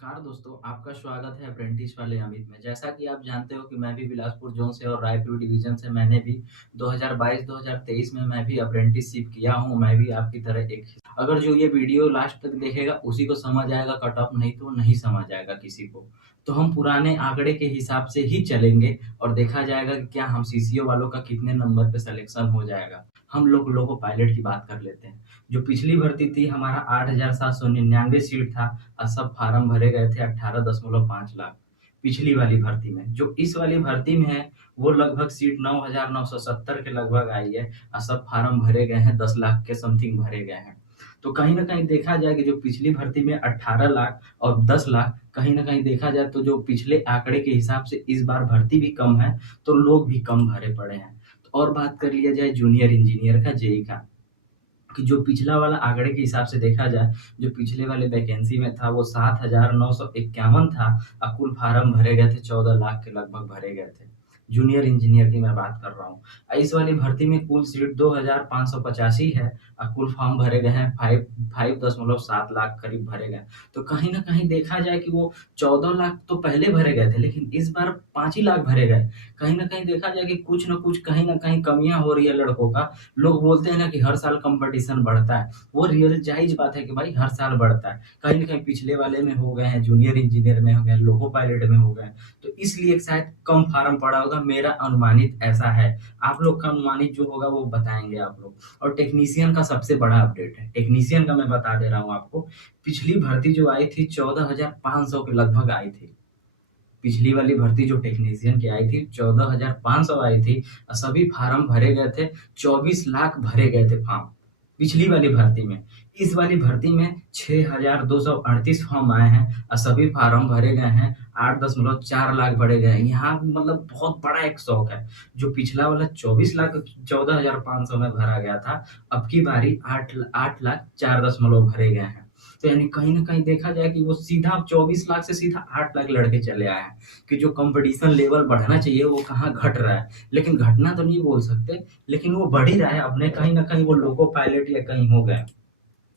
नमस्कार दोस्तों, आपका स्वागत है अप्रेंटिस वाले अमित में। जैसा कि आप जानते हो कि मैं भी बिलासपुर जोन से और रायपुर डिवीज़न से मैंने भी 2022-2023 में मैं भी अप्रेंटिसशिप किया हूँ। मैं भी आपकी तरह एक अगर जो ये वीडियो लास्ट तक देखेगा उसी को समझ आएगा कट ऑफ, नहीं तो नहीं समझ आएगा किसी को। तो हम पुराने आंकड़े के हिसाब से ही चलेंगे और देखा जाएगा कि क्या हम सीसीए वालों का कितने नंबर पे सिलेक्शन हो जाएगा। हम लोग लोको पायलट की बात कर लेते हैं। जो पिछली भर्ती थी हमारा 8,799 सीट था और सब फार्म भरे गए थे 18.5 लाख पिछली वाली भर्ती में। जो इस वाली भर्ती में है वो लगभग सीट 9,970 के लगभग आई है और सब फार्म भरे गए हैं 10 लाख के समथिंग भरे गए हैं। तो कहीं ना कहीं देखा जाए कि जो पिछली भर्ती में 18 लाख और 10 लाख, कहीं ना कहीं देखा जाए तो जो पिछले आंकड़े के हिसाब से इस बार भर्ती भी कम है तो लोग भी कम भरे पड़े हैं। तो और बात कर लिया जाए जूनियर इंजीनियर का, जेई का, कि जो पिछला वाला आंकड़े के हिसाब से देखा जाए, जो पिछले वाले वैकेंसी में था वो 7,951 था और कुल फार्म भरे गए थे 14 लाख के लगभग भरे गए थे। जूनियर इंजीनियर की मैं बात कर रहा हूँ। इस वाली भर्ती में कुल सीट 2,585 है और कुल फॉर्म भरे गए हैं 5.7 लाख करीब भरे गए। तो कहीं ना कहीं देखा जाए कि वो 14 लाख तो पहले भरे गए थे लेकिन इस बार 5 ही लाख भरे गए। कहीं ना कहीं देखा जाए कि कुछ ना कुछ कहीं ना कहीं कमियां हो रही है लड़कों का। लोग बोलते हैं ना कि हर साल कंपटीशन बढ़ता है, वो रियल जायज बात है कि भाई हर साल बढ़ता है। कहीं ना कहीं पिछले वाले में हो गए हैं, जूनियर इंजीनियर में हो गए, लोको पायलट में हो गए, तो इसलिए शायद कम फार्म पड़ा होगा, मेरा अनुमानित ऐसा है। आप लोग का अनुमानित जो होगा वो बताएंगे आप लोग। और टेक्नीशियन का सबसे बड़ा अपडेट है, टेक्नीशियन का मैं बता दे रहा हूँ आपको। पिछली भर्ती जो आई थी 14,500 के लगभग आई थी। पिछली वाली भर्ती जो टेक्नीशियन की आई थी 14,500 आई थी और सभी फार्म भरे गए थे, 24 लाख भरे गए थे फॉर्म पिछली वाली भर्ती में। इस वाली भर्ती में 6,238 फॉर्म आए हैं और सभी फार्म भरे गए हैं, 8.4 लाख भरे गए हैं। यहाँ मतलब बहुत बड़ा एक शौक है। जो पिछला वाला 24 लाख 14,500 में भरा गया था, अब की बारी 8 लाख 4 भरे गए हैं। तो यानी कहीं ना कहीं देखा जाए कि वो सीधा 24 लाख से सीधा 8 लाख लड़के चले आए हैं। कि जो कंपटीशन लेवल बढ़ना चाहिए वो कहाँ घट रहा है, लेकिन घटना तो नहीं बोल सकते, लेकिन वो बढ़ ही रहा है अपने। कहीं ना कहीं वो लोको पायलट या कहीं हो गए।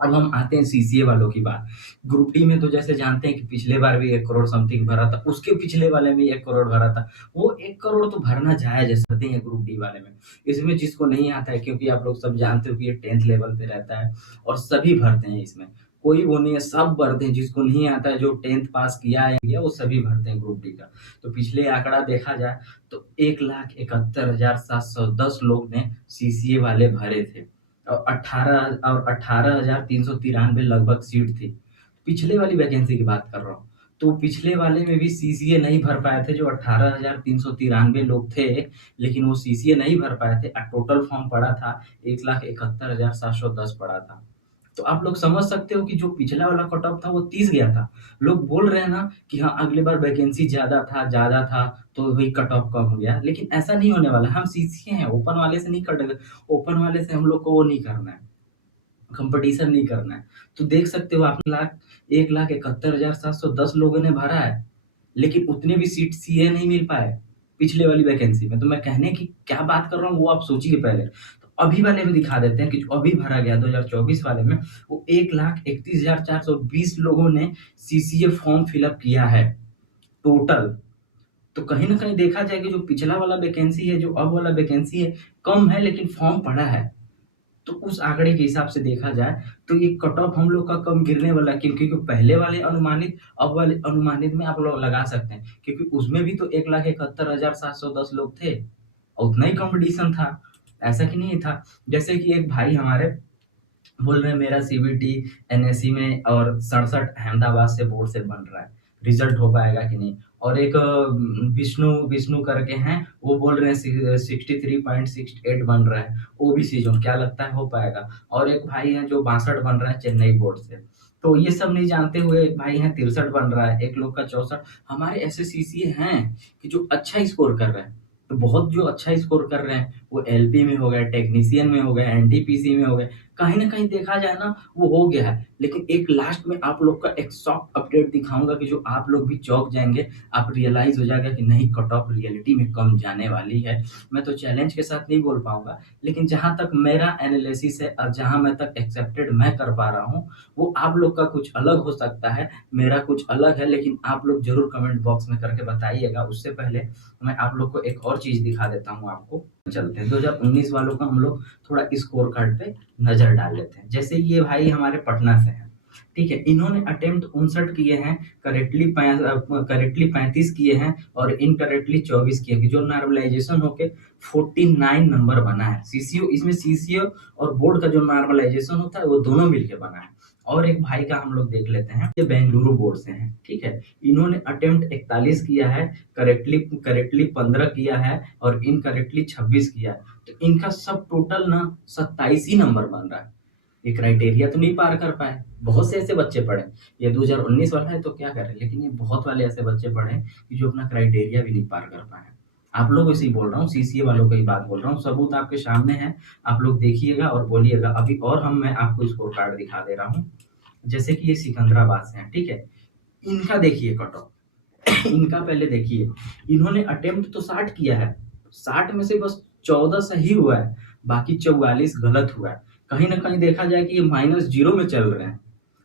अब हम आते हैं सीसीए वालों की बात। ग्रुप डी में तो जैसे जानते हैं कि पिछले बार भी 1 करोड़ समथिंग भरा था, उसके पिछले वाले में 1 करोड़ भरा था। वो 1 करोड़ तो भरना जायज है, सकते हैं ग्रुप डी वाले में। इसमें जिसको नहीं आता है, क्योंकि आप लोग सब जानते हो कि ये 10th लेवल पे रहता है और सभी भरते हैं इसमें। कोई वो नहीं है, सब भरते हैं। जिसको नहीं आता है, जो 10th पास किया है वो सभी भरते हैं ग्रुप डी का। तो पिछले आंकड़ा देखा जाए तो 1,71,710 लोग ने सीसीए वाले भरे थे और 18,393 लगभग सीट थी। पिछले वाली वैकेंसी की बात कर रहा हूँ। तो पिछले वाले में भी सीसीए नहीं भर पाए थे, जो 18,393 लोग थे, लेकिन वो सीसीए नहीं भर पाए थे। टोटल फॉर्म पड़ा था 1,71,710 पड़ा था। तो आप लोग समझ सकते हो कि जो पिछला वाला कट ऑफ था वो 30 गया था। लोग बोल रहे हैं ना कि हाँ अगले बार वैकेंसी ज्यादा था तो वही कट ऑफ कम हो गया, लेकिन ऐसा नहीं होने वाला। हम सीसीए हैं, ओपन वाले से नहीं कटेगा। ओपन वाले से हम लोग को वो नहीं करना है, कंपटीशन नहीं करना है। तो देख सकते हो आप, 1,71,710 लोगों ने भरा है, लेकिन उतने भी सीट सीए नहीं मिल पाए पिछले वाली वैकेंसी में। तो मैं कहने की क्या बात कर रहा हूँ वो आप सोचिए पहले। तो अभी वाले में दिखा देते हैं कि जो अभी भरा गया 2024 वाले में, वो 1,31,420 लोगों ने सीसीए फॉर्म फिलअप किया है टोटल। तो कहीं ना कहीं देखा जाए कि जो पिछला वाला वैकेंसी है, जो अब वाला वैकेंसी है, कम है लेकिन फॉर्म पड़ा है। तो उस आंकड़े के हिसाब से देखा जाए तो ये कट ऑफ हम लोग का कम गिरने वाला है, क्योंकि पहले वाले अनुमानित अब वाले अनुमानित में आप लोग लगा सकते हैं, क्योंकि उसमें भी तो 1,71,710 लोग थे और उतना ही कंपटीशन था। ऐसा कि नहीं था। जैसे कि एक भाई हमारे बोल रहे हैं मेरा सीबीटी एनएससी में और 67 अहमदाबाद से बोर्ड से बन रहा है, रिजल्ट हो पाएगा कि नहीं। और एक विष्णु विष्णु करके हैं, वो बोल रहे हैं 63.68 बन रहा है ओबीसी जोन, क्या लगता है हो पाएगा। और एक भाई है जो 62 बन रहा है चेन्नई बोर्ड से। तो ये सब नहीं जानते हुए एक भाई है 63 बन रहा है, एक लोग का 64। हमारे ऐसे सीसीए हैं कि जो अच्छा स्कोर कर रहे हैं। तो बहुत जो अच्छा स्कोर कर रहे हैं वो एलपी में हो गए, टेक्नीशियन में हो गए, एनटीपीसी में हो गए, कहीं न कहीं देखा जाए ना वो हो गया है। लेकिन एक लास्ट में आप लोग का एक शॉक अपडेट दिखाऊँगा कि जो आप लोग भी चौंक जाएँगे, आप रियलाइज़ हो जाएगा कि नहीं कट ऑफ रियलिटी में कम जाने वाली है। मैं तो चैलेंज के साथ नहीं बोल पाऊँगा, लेकिन जहाँ तक मेरा एनालिसिस है और जहाँ मैं तक एक्सेप्टेड मैं कर पा रहा हूँ, वो आप लोग का कुछ अलग हो सकता है, मेरा कुछ अलग है, लेकिन आप लोग ज़रूर कमेंट बॉक्स में करके बताइएगा। उससे पहले मैं आप लोग को एक और चीज़ दिखा देता हूँ आपको। चलते हैं 2019 वालों का हम लोग थोड़ा स्कोर कार्ड पे नज़र डाल लेते हैं। जैसे ये भाई हमारे पटना से हैं, ठीक है? इन्होंने अटेम्प्ट 59 किए हैं, करेक्टली 35 किए हैं और इनकरेक्टली 24 किए हैं, जो नॉर्मलाइज़ेशन होके 49 नंबर बना है। सीसीओ इसमें सीसीओ और बोर्ड का जो नॉर्मलाइज़ेशन होता है, वो दोनों मिलके बना है। और एक भाई का हम लोग देख लेते हैं, ये बेंगलुरु बोर्ड से हैं, ठीक है? इन्होंने अटेम्प्ट 41 किया है, करेक्टली 15 किया है और इनकरेक्टली 26 किया है। तो इनका सब टोटल ना 27 ही नंबर बन रहा है। ये क्राइटेरिया तो नहीं पार कर पाए। बहुत से ऐसे बच्चे पढ़े, ये 2019 वाला है तो क्या करें, लेकिन ये बहुत वाले ऐसे बच्चे पढ़े कि जो अपना क्राइटेरिया भी नहीं पार कर पाए। आप लोगों से ही बोल रहा हूँ, सीसीए वालों की बात बोल रहा हूँ, सबूत आपके सामने है, आप लोग देखिएगा और बोलिएगा। अभी और मैं आपको स्कोर कार्ड दिखा दे रहा हूँ। जैसे कि ये सिकंदराबाद से हैं, ठीक है? इनका देखिए कट ऑफ इनका पहले देखिए, इन्होंने अटेम्प्ट तो 60 किया है, 60 में से बस 14 सही हुआ है, बाकी 44 गलत हुआ है। कहीं न कहीं देखा जाए कि ये -0 में चल रहे हैं,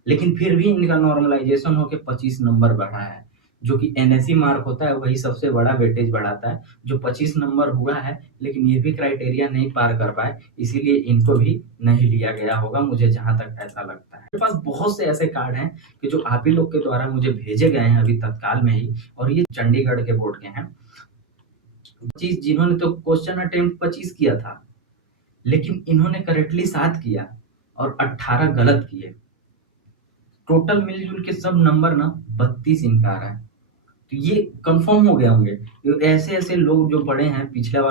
लेकिन फिर भी इनका नॉर्मलाइज़ेशन होके 25 नंबर बढ़ा है, जो कि एनएसई मार्क होता है वही सबसे बड़ा वेटेज बढ़ाता है, जो 25 नंबर हुआ है, लेकिन ये भी क्राइटेरिया नहीं पार कर पाए, इसीलिए इनको भी नहीं लिया गया होगा, मुझे जहाँ तक ऐसा लगता है। मेरे पास बहुत से ऐसे कार्ड हैं कि जो आप ही लोग के द्वारा मुझे भेजे गए हैं अभी तत्काल में ही, और ये चंडीगढ़ के बोर्ड के हैं। 25 जिन्होंने तो क्वेश्चन अटेम्प्ट 25 किया था, लेकिन इन्होंने करेक्टली 7 किया और 18 गलत किए। टोटल मिलजुल के सब नंबर ना 32 इनका आ रहा है। तो ये कंफर्म हो गए होंगे। ये ऐसे-ऐसे लोग जो पढ़े हैं, पिछला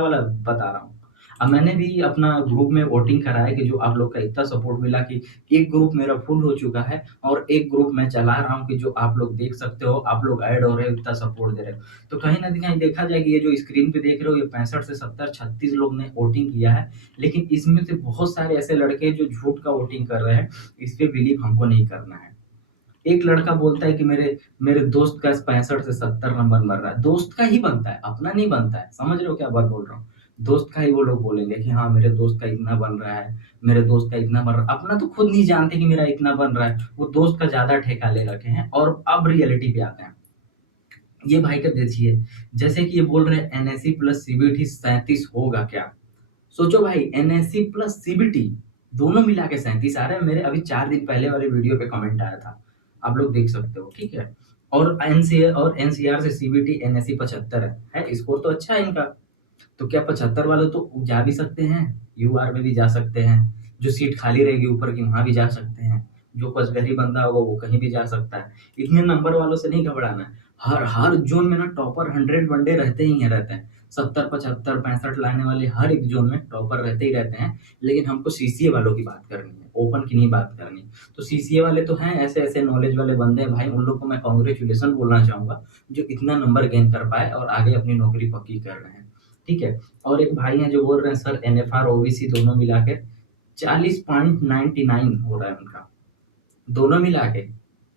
वाला बता रहा हूँ। अब मैंने भी अपना ग्रुप में वोटिंग कराया कि जो आप लोग का इतना सपोर्ट मिला कि एक ग्रुप मेरा फुल हो चुका है और एक ग्रुप मैं चला रहा हूँ कि जो आप लोग देख सकते हो, आप लोग ऐड हो रहे हो, इतना सपोर्ट दे रहे हो। तो कहीं न कहीं देखा जाए कि ये जो स्क्रीन पे देख रहे हो, ये 65 से 70, 36 लोग ने वोटिंग किया है। लेकिन इसमें से बहुत सारे ऐसे लड़के हैं जो झूठ का वोटिंग कर रहे हैं। इस पे बिलीव हमको नहीं करना है। एक लड़का बोलता है कि मेरे मेरे दोस्त का 65 से 70 नंबर बन रहा है। दोस्त का ही बनता है, अपना नहीं बनता है। समझ रहे हो क्या बात बोल रहा हूँ? दोस्त का ही वो लोग बोलेंगे कि हाँ, मेरे दोस्त का इतना बन रहा है, मेरे दोस्त का इतना बन रहा है। अपना तो खुद नहीं जानते कि मेरा इतना बन रहा है। वो दोस्त का ज़्यादा ठेका ले रखे हैं और अब रियलिटी पे आते हैं। ये भाई का देखिए, जैसे कि ये बोल रहे हैं एनएससी प्लस सीबीटी 37 होगा क्या? सोचो भाई, एनएससी प्लस सीबीटी दोनों मिला के 37 आ रहे हैं। मेरे अभी 4 दिन पहले वाले वीडियो पे कमेंट आया था, आप लोग देख सकते हो, ठीक है? और एनसीआर से सीबीटी एनएससी 75 है, स्कोर तो अच्छा है इनका। तो क्या 75 वाले तो जा भी सकते हैं, यूआर में भी जा सकते हैं, जो सीट खाली रहेगी ऊपर की वहां भी जा सकते हैं, जो पचगरी बंदा होगा वो कहीं भी जा सकता है। इतने नंबर वालों से नहीं घबराना है। हर हर जोन में ना टॉपर 100 वनडे रहते ही हैं, रहते हैं 70, 75, 65 लाने वाले हर एक जोन में टॉपर रहते ही रहते हैं। लेकिन हमको सीसीए वालों की बात करनी है, ओपन की नहीं बात करनी। तो सीसीए वाले तो हैं, ऐसे ऐसे नॉलेज वाले बंदे हैं भाई, उन लोग को मैं कॉन्ग्रेचुलेसन बोलना चाहूंगा जो इतना नंबर गेन कर पाए और आगे अपनी नौकरी पक्की कर रहे हैं, ठीक है? और एक भाई हैं जो बोल रहे हैं सर एनएफआर ओबीसी दोनों मिला के 40.99 हो रहा है उनका, दोनों मिला के,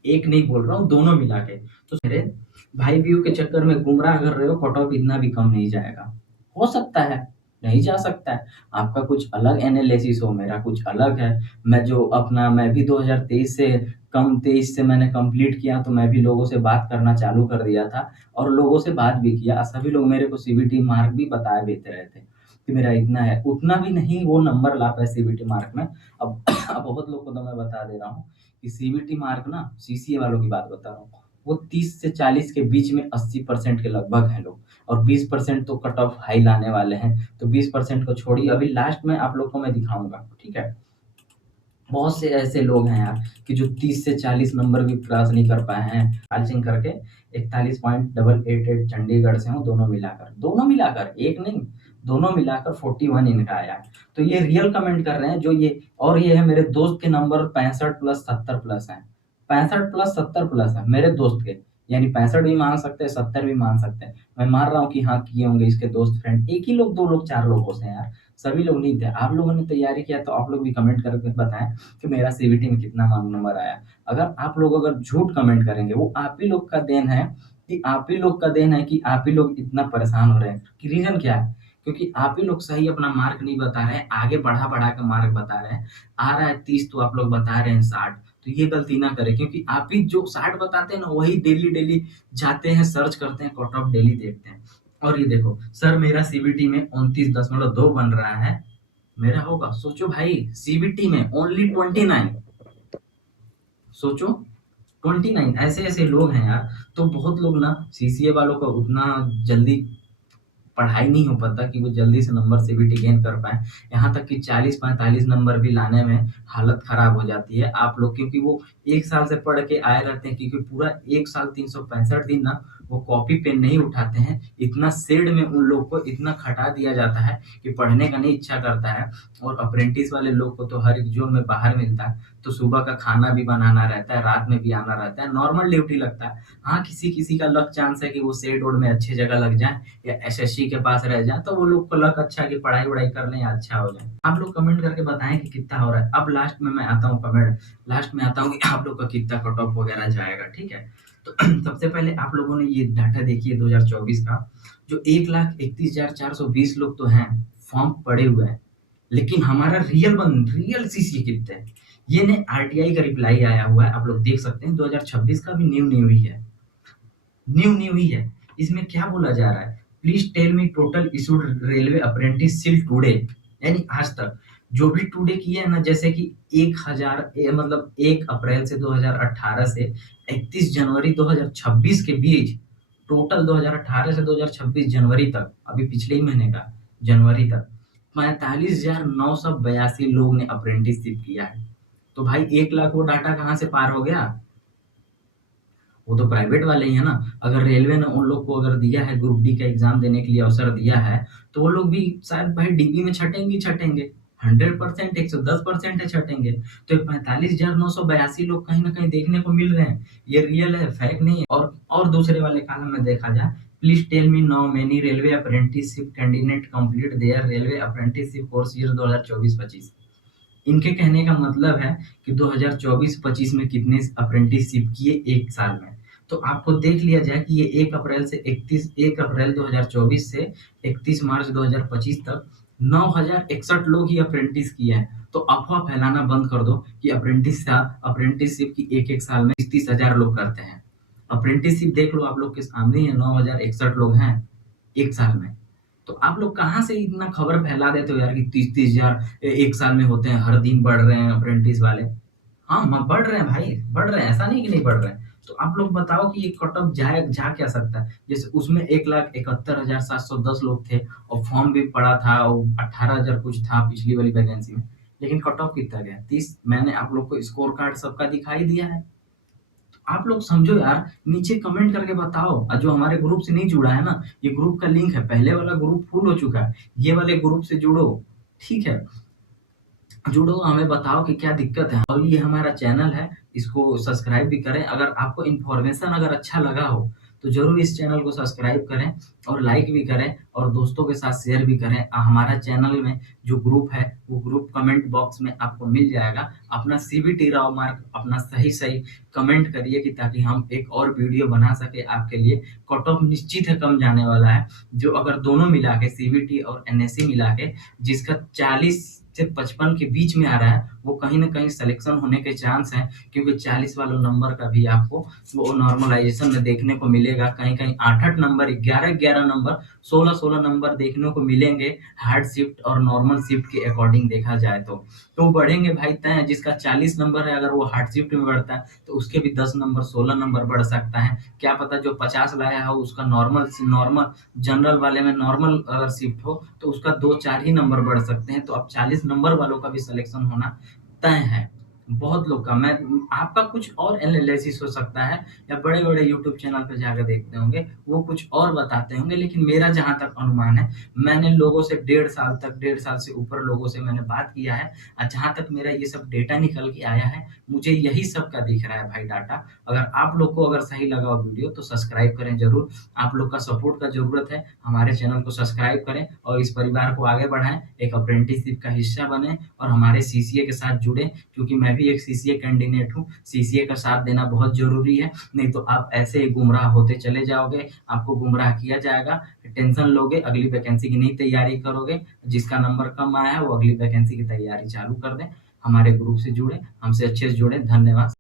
एक नहीं बोल रहा हूँ, दोनों मिला के। तो मेरे भाई व्यू के चक्कर में गुमराह कर रहे हो, कट ऑफ इतना भी कम नहीं जाएगा। हो सकता है, नहीं जा सकता है। आपका कुछ अलग एनालिसिस हो, मेरा कुछ अलग है। मैं भी 2023 से 23 से मैंने कंप्लीट किया, तो मैं भी लोगों से बात करना चालू कर दिया था और लोगों से बात भी किया। सभी लोग मेरे को सीबीटी मार्क भी बताए देते रहे थे कि मेरा इतना है, उतना भी नहीं वो नंबर ला पाए सीबीटी मार्क में। अब अब बहुत लोग को तो मैं बता दे रहा हूँ कि सीबीटी मार्क ना, सीसीए वालों की बात बता रहा हूँ, वो 30 से 40 के बीच में 80% के लगभग हैं लोग, और 20% तो कट ऑफ हाई लाने वाले हैं। तो 20% को छोड़िए, अभी लास्ट में आप लोग को मैं दिखाऊंगा, ठीक है? बहुत से ऐसे लोग हैं यार कि जो 30 से 40 नंबर भी क्रॉस नहीं कर पाए हैं। पासिंग करके 41.888 चंडीगढ़ से हूँ, दोनों मिलाकर एक नहीं, दोनों मिलाकर 41 इनका आया है। तो ये रियल कमेंट कर रहे हैं जो ये, और ये है मेरे दोस्त के नंबर 65 प्लस 70 प्लस है, 65 प्लस 70 प्लस है मेरे दोस्त के, यानी 65 भी मान सकते हैं, 70 भी मान सकते हैं। मैं मान रहा हूँ कि हाँ किए होंगे इसके दोस्त फ्रेंड, एक ही लोग, दो लोग, चार लोगों से यार, सभी लोग नहीं थे। आप लोगों ने तैयारी किया तो आप लोग भी कमेंट करके बताएं कि मेरा सीबीटी में कितना नंबर आया। अगर आप लोग अगर झूठ कमेंट करेंगे, वो आप ही लोग का देन है कि आप ही लोग का देन है कि आप ही लोग इतना परेशान हो रहे हैं। कि रीजन क्या है? क्योंकि आप ही लोग सही अपना मार्क नहीं बता रहे हैं, आगे बढ़ा बढ़ा के मार्क बता रहे हैं। आ रहा है 30 तो आप लोग बता रहे हैं 60। तो ये गलती ना करें, क्योंकि आप ही जो 60 बताते हैं ना, वही डेली डेली जाते हैं, सर्च करते हैं, कट ऑफ डेली देखते हैं। और ये देखो सर, मेरा सीबीटी में 29.2 बन रहा है। मेरा होगा, सोचो भाई, सीबीटी में ओनली 29। सोचो 29। ऐसे ऐसे लोग हैं यार। तो बहुत लोग ना, सीसीए वालों का उतना जल्दी पढ़ाई नहीं हो पाता कि वो जल्दी से नंबर सीबीटी गेन कर पाए। यहाँ तक कि 40-45 नंबर भी लाने में हालत खराब हो जाती है आप लोग, क्योंकि वो एक साल से पढ़ के आए रहते हैं, क्योंकि पूरा एक साल 365 दिन ना वो कॉपी पेन नहीं उठाते हैं। इतना सेड में उन लोग को इतना खटा दिया जाता है कि पढ़ने का नहीं इच्छा करता है। और अप्रेंटिस वाले लोग को तो हर एक जोन में बाहर मिलता है, तो सुबह का खाना भी बनाना रहता है, रात में भी आना रहता है, नॉर्मल ड्यूटी लगता है। हाँ, किसी किसी का लक चांस है कि वो सेट ओड में अच्छी जगह लग जाए या एसएससी के पास रह जाए, तो वो लोग को लक अच्छा है कि पढ़ाई वढ़ाई कर लें या अच्छा हो जाए। आप लोग कमेंट करके बताएं कि कितना हो रहा है। अब लास्ट में मैं आता हूँ कमेंट, लास्ट में आता हूँ कि आप लोग का कितना कट ऑफ वगैरह जाएगा, ठीक है। तो सबसे पहले आप लोगों ने ये डाटा देखिए 2024 का, जो 1,31,420 लोग तो हैं फॉर्म पड़े हुए हैं, लेकिन हमारा रियल सीसी कितने हैं? ये ने आरटीआई का रिप्लाई आया हुआ है, आप लोग देख सकते हैं। 2026 का भी न्यू ही है, न्यू ही है। इसमें क्या बोला जा रहा है? Please tell me total issued railway apprentice till today, यानी आज तक जो भी टुडे किए हैं ना, जैसे कि 1 अप्रैल से 2018 से 31 जनवरी 2026 के बीच, टोटल 2018 से 2026 जनवरी तक, अभी पिछले ही महीने का जनवरी तक 45,982 लोग ने अप्रेंटिसशिप किया है। तो भाई 1 लाख वो डाटा कहाँ से पार हो गया? वो तो प्राइवेट वाले ही है ना। अगर रेलवे ने उन लोग को अगर दिया है ग्रुप डी का एग्जाम देने के लिए अवसर दिया है, तो वो लोग भी शायद भाई डीबी में छटेंगे छटेंगे। 100%, 110% है छटेंगे। तो 45,982 लोग कहीं ना कहीं देखने को मिल रहे हैं। ये रियल है, फैक्ट नहीं है। और दूसरे वाले कॉलम में देखा जाए, please tell me now many railway apprenticeship candidate complete their railway apprenticeship course year 2024-25। इनके कहने का मतलब है कि 2024-25 में कितने अप्रेंटिसशिप किए एक साल में। तो आपको देख लिया जाए कि ये 1 अप्रैल 2024 से 31 मार्च 2025 तक 9,061 लोग ही अप्रेंटिस किए हैं। तो अफवाह फैलाना बंद कर दो कि अप्रेंटिसशिप की एक साल में 30,000 लोग करते हैं। अप्रेंटिसशिप देख लो, आप लोग के सामने ही है, 9,061 लोग हैं एक साल में। तो आप लोग कहाँ से इतना खबर फैला देते हो यार कि 30,000 एक साल में होते हैं, हर दिन बढ़ रहे हैं अप्रेंटिस वाले। हाँ, बढ़ रहे हैं भाई, बढ़ रहे हैं, ऐसा नहीं कि नहीं बढ़ रहे हैं। तो आप लोग बताओ कि ये कट ऑफ जा क्या सकता है? जैसे उसमें 1,71,710 लोग थे और फॉर्म भी पड़ा था और 18,000 कुछ था पिछली वाली वैकेंसी में, लेकिन कट ऑफ कितना गया? 30। मैंने आप लोग को स्कोर कार्ड सबका दिखाई दिया है। आप लोग समझो यार, नीचे कमेंट करके बताओ। और जो हमारे ग्रुप से नहीं जुड़ा है ना, ये ग्रुप का लिंक है, पहले वाला ग्रुप फुल हो चुका है, ये वाले ग्रुप से जुड़ो, ठीक है। जुड़ो, हमें बताओ कि क्या दिक्कत है। और ये हमारा चैनल है, इसको सब्सक्राइब भी करें। अगर आपको इन्फॉर्मेशन अगर अच्छा लगा हो तो जरूर इस चैनल को सब्सक्राइब करें और लाइक भी करें और दोस्तों के साथ शेयर भी करें। हमारा चैनल में जो ग्रुप है वो ग्रुप कमेंट बॉक्स में आपको मिल जाएगा। अपना सीबीटी राव मार्क अपना सही सही कमेंट करिए कि ताकि हम एक और वीडियो बना सके आपके लिए। कट ऑफ निश्चित है कम जाने वाला है, जो अगर दोनों मिला के सीबीटी और एनएससी मिला के जिसका 40 से 55 के बीच में आ रहा है, वो कहीं ना कहीं सिलेक्शन होने के चांस है। क्योंकि 40 वालों नंबर का भी आपको वो नॉर्मलाइजेशन में देखने को मिलेगा। कहीं कहीं 8-8 नंबर, 11-11 नंबर, 16-16 नंबर देखने को मिलेंगे हार्ड शिफ्ट और नॉर्मल शिफ्ट के अकॉर्डिंग देखा जाए तो बढ़ेंगे भाई तय। जिसका 40 नंबर है, अगर वो हार्ड शिफ्ट में बढ़ता है तो उसके भी 10 नंबर 16 नंबर बढ़ सकता है। क्या पता जो 50 लाया है उसका नॉर्मल जनरल वाले में नॉर्मल अगर शिफ्ट हो तो उसका 2-4 ही नंबर बढ़ सकते हैं। तो अब 40 नंबर वालों का भी सिलेक्शन होना तय है। बहुत लोग का मैं आपका कुछ और एनालिसिस हो सकता है या बड़े-बड़े यूट्यूब चैनल पे जाकर देखते होंगे, वो कुछ और बताते होंगे, लेकिन मेरा जहाँ तक अनुमान है, मैंने लोगों से 1.5 से ऊपर लोगों से मैंने बात किया है और जहाँ तक मेरा ये सब डेटा निकल के आया है, मुझे यही सब का दिख रहा है भाई डाटा। अगर आप लोग को अगर सही लगा हो वीडियो तो सब्सक्राइब करें ज़रूर। आप लोग का सपोर्ट का ज़रूरत है, हमारे चैनल को सब्सक्राइब करें और इस परिवार को आगे बढ़ाएँ, एक अप्रेंटिसशिप का हिस्सा बनें और हमारे सीसीए के साथ जुड़ें, क्योंकि मैं भी एक सीसीए कैंडिडेट हूँ। सीसीए का साथ देना बहुत ज़रूरी है, नहीं तो आप ऐसे ही गुमराह होते चले जाओगे, आपको गुमराह किया जाएगा, टेंशन लोगे, अगली वैकेंसी की नहीं तैयारी करोगे, जिसका नंबर कम आया है वो अगली वैकेंसी की तैयारी चालू कर दें। हमारे ग्रुप से जुड़ें, हमसे अच्छे से जुड़ें। धन्यवाद।